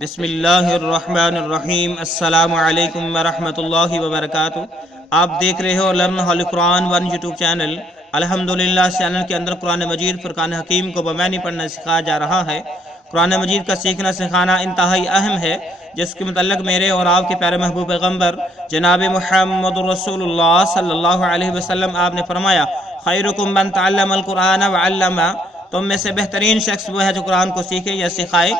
بسم اللہ الرحمن الرحیم۔ السلام علیکم ورحمۃ اللہ وبرکاتہ۔ آپ دیکھ رہے ہو لرن ہول قرآن ون یوٹیوب چینل۔ الحمدللہ اس چینل کے اندر قرآن مجید فرقان حکیم کو بمعنی پڑھنا سکھایا جا رہا ہے۔ قرآن مجید کا سیکھنا سکھانا انتہائی اہم ہے، جس کے متعلق میرے اور آپ کے پیارے محبوب پیغمبر جناب محمد رسول اللہ صلی اللہ علیہ وسلم آپ نے فرمایا، خیرکم من تعلم القرآن وعلمہ، تم میں سے بہترین شخص وہ ہے جو قرآن کو سیکھے یا سکھائے۔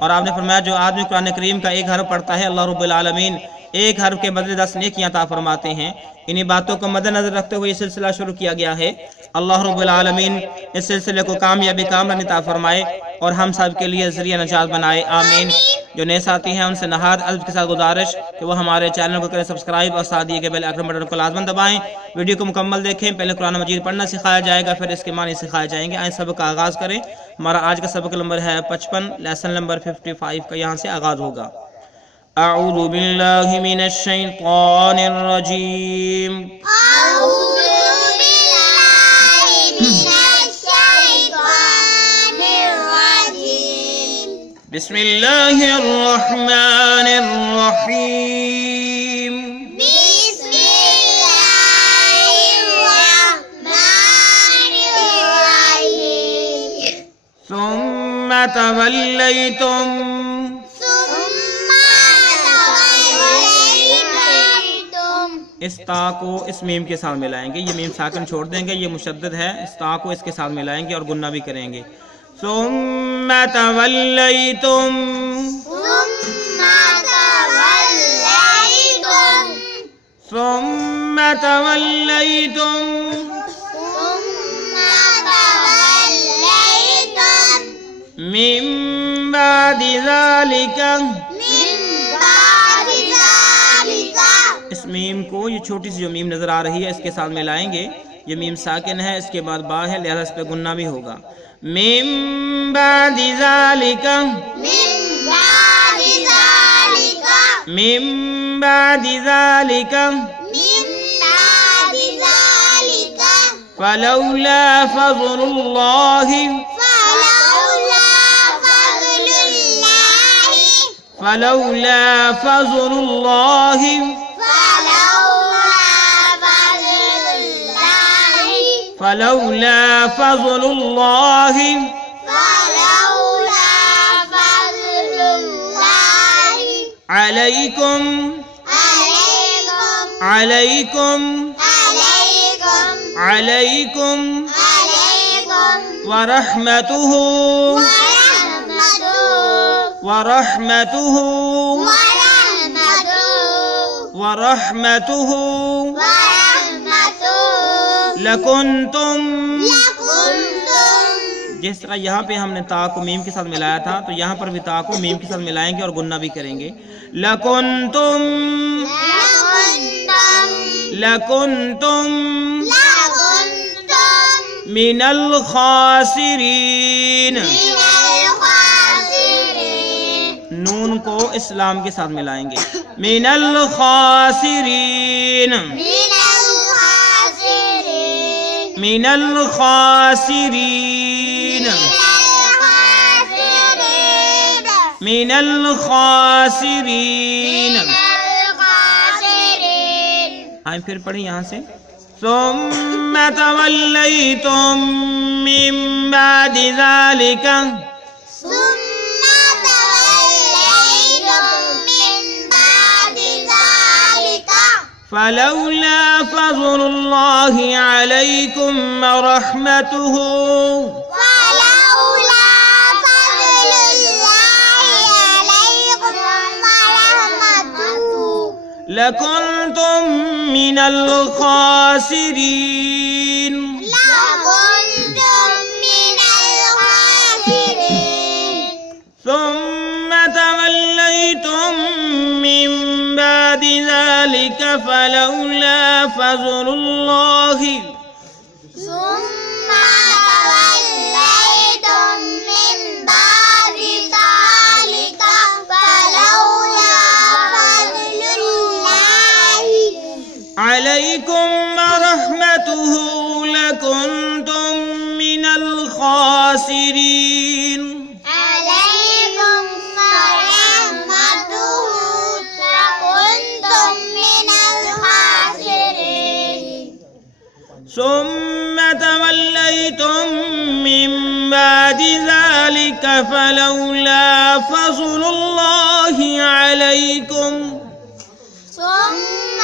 اور آپ نے فرمایا جو آدمی قرآن کریم کا ایک حرف پڑھتا ہے، اللہ رب العالمین ایک حرف کے بدلے 10 نیکیاں عطا فرماتے ہیں۔ انہی باتوں کو مد نظر رکھتے ہوئے یہ سلسلہ شروع کیا گیا ہے۔ اللہ رب العالمین اس سلسلے کو کامیابی کامرانی عطا فرمائے اور ہم سب کے لیے ذریعہ نجات بنائے، آمین۔ جو نئے ساتھی ہیں ان سے نہاد ادب کے ساتھ گزارش کہ وہ ہمارے چینل کو کریں سبسکرائب اور ساتھ دیے گئے بیل آئیکن بٹن کو لازماً دبائیں۔ ویڈیو کو مکمل دیکھیں۔ پہلے قرآن مجید پڑھنا سکھایا جائے گا، پھر اس کے معنی سکھائے جائیں گے۔ آئیں سبق کا آغاز کریں۔ ہمارا آج کا سبق نمبر ہے 55، لیسن نمبر 55 کا یہاں سے آغاز ہوگا۔ اعوذ باللہ من الشیطان الرجیم۔ أعوذ بالله من الشيطان الرجيم. بسم اللہ الرحمن الرحیم۔ بسم الله الرحمن الرحيم. ثم تولیتم، ثم توليتم. اس تا کو اس میم کے ساتھ ملائیں گے، یہ میم ساکن چھوڑ دیں گے، یہ مشدد ہے۔ اس تا کو اس کے ساتھ ملائیں گے اور گنہ بھی کریں گے۔ ثم تولیتم، ثم توليتم. ثم تولیتم ثم توليتم. من بعد ذلك، من بعد ذلك. اس میم کو یہ چھوٹی سی جو میم نظر آ رہی ہے اس کے ساتھ ملائیں گے۔ یہ میم ساکن ہے، اس کے بعد با ہے، لہذا اس پہ گنہ بھی ہوگا۔ من بعد ذلك، من بعد ذلك. من بعد ذلك من بعد ذلك. فلولا فضل الله، فلولا فضل الله. فلولا فضل الله فلولا فضل الله. فلولا فضل الله فلولا فضل الله عليكم، عليكم. عليكم، عليكم. عليكم عليكم. ورحمته، ورحمته. ورحمته، ورحمته. ورحمته ورحمته. لکنتم، لكنتم. جس طرح یہاں پہ ہم نے تا کو میم کے ساتھ ملایا تھا تو یہاں پر بھی تا کو میم کے ساتھ ملائیں گے اور گنہ بھی کریں گے۔ لکنتم، لكنتم. لکنتم لكنتم. من الخاسرین، من الخاسرين. نون کو اسلام کے ساتھ ملائیں گے۔ من الخاسرین، من الخاسرين. من الخاسرین، من الخاسرین۔ آئیں پھر پڑھیں یہاں سے۔ ثم تولیتم من بعد ذلك، ثم توليتم من بعد ذلك. فلولا فضل الله عليكم ورحمته، فلولا فضل الله عليكم ورحمته. لكنتم من الخاسرين، لكنتم من الخاسرين. ثم توليتم من بعد ذلك فلولا فضل الله، ثم توليتم من بعد ذلك فلولا فضل الله عليكم ورحمته لكنتم من الخاسرين. عليكم ورحمته ذلك فلولا فضل الله عليكم ثم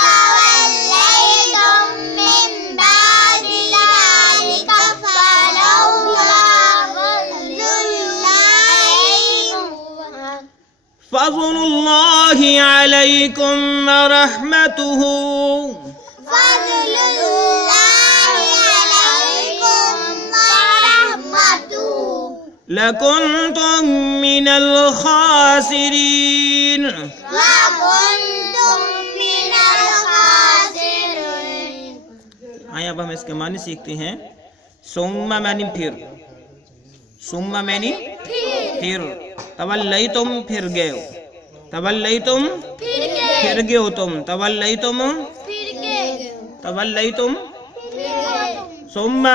توليتم من بعد ذلك فضل الله عليكم ورحمته فضل الله عليكم ورحمته لكنتم من الخاسرين وكنتم من الخاسرين. اب ہم اس کے معنی سیکھتے ہیں. ثم معنی پھر، ثم معنی پھر، تولیتم پھر گئے ہو، تولیتم پھر گئے ہو تم، تولیتم تولیتم ثم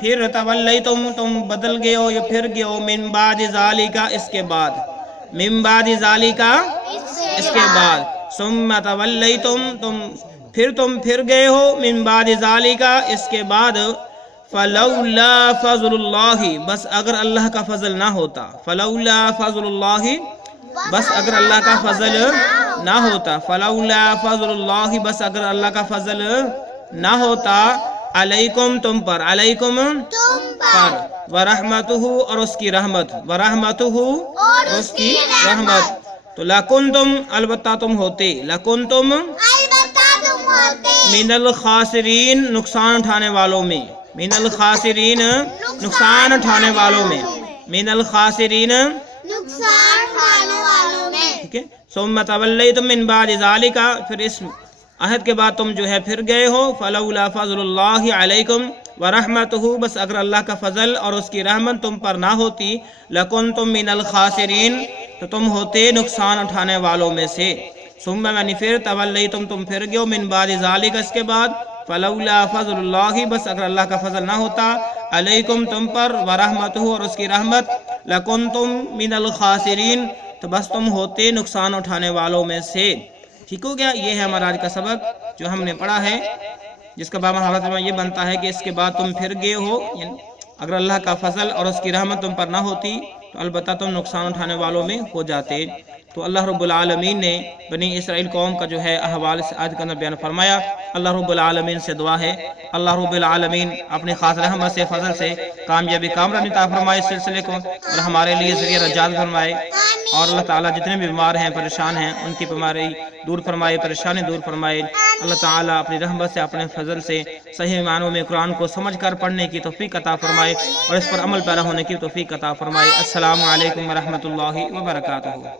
پھر تولیتم تم بدل گئے ہو یا پھر گئے ہو، من بعد ذالک اس کے بعد، من بعد ذالک اس کے بعد، ثم تولیتم تم پھر گئے ہو، من بعد ذالک اس کے بعد، فلولا فضل اللہ بس اگر اللہ کا فضل نہ ہوتا، فلولا فضل اللہ بس اگر اللہ کا فضل نہ ہوتا، فلولا فضل اللہ بس اگر اللہ کا فضل نہ ہوتا، علیکم تم پر، علیکم پر، ورحمتہ اور اس کی رحمت، ورحمتہ اور اس کی رحمت، تو لکنتم البتہ تم ہوتے، لکنتم البتہ تم ہوتے من الخاسرین نقصان اٹھانے والوں میں، من الخاسرین نقصان اٹھانے والوں میں، من الخاسرین نقصان کھانے والوں میں. ٹھیک ہے. ثم تولیتم من بعد ذالک پھر اس عہد کے بعد تم جو ہے پھر گئے ہو، فلولا فضل اللہ علیکم ورحمتہ بس اگر اللہ کا فضل اور اس کی رحمت تم پر نہ ہوتی، لکنتم من الخاسرین تو تم ہوتے نقصان اٹھانے والوں میں سے. ثم یعنی پھر تولیتم تم پھر گئے ہو، من بعد ذالک اس کے بعد، فلولا فضل اللہ بس اگر اللہ کا فضل نہ ہوتا، علیکم تم پر، ورحمتہ اور اس کی رحمت، لکنتم من الخاسرین تو بس تم ہوتے نقصان اٹھانے والوں میں سے. ٹھیک ہو گیا. یہ ہے ہمارا آج کا سبق جو ہم نے پڑھا ہے، جس کا باب حضرت میں یہ بنتا ہے کہ اس کے بعد تم پھر گئے ہو، یعنی اگر اللہ کا فضل اور اس کی رحمت تم پر نہ ہوتی تو البتہ تم نقصان اٹھانے والوں میں ہو جاتے. تو اللہ رب العالمین نے بنی اسرائیل قوم کا جو ہے احوال سے آج کا بیان فرمایا. اللہ رب العالمین سے دعا ہے اللہ رب العالمین اپنے خاص رحمت سے، فضل سے کامیابی کامرانی عطا فرمائے اس سلسلے کو، اور ہمارے لیے ذریعہ نجات فرمائے. اور اللہ تعالیٰ جتنے بھی بیمار ہیں، پریشان ہیں، ان کی بیماری دور فرمائے، پریشانی دور فرمائے. اللہ تعالیٰ اپنی رحمت سے، اپنے فضل سے صحیح معنوں میں قرآن کو سمجھ کر پڑھنے کی توفیق عطا فرمائے اور اس پر عمل پیرا ہونے کی توفیق عطا فرمائے. السلام علیکم ورحمۃ اللہ وبرکاتہ.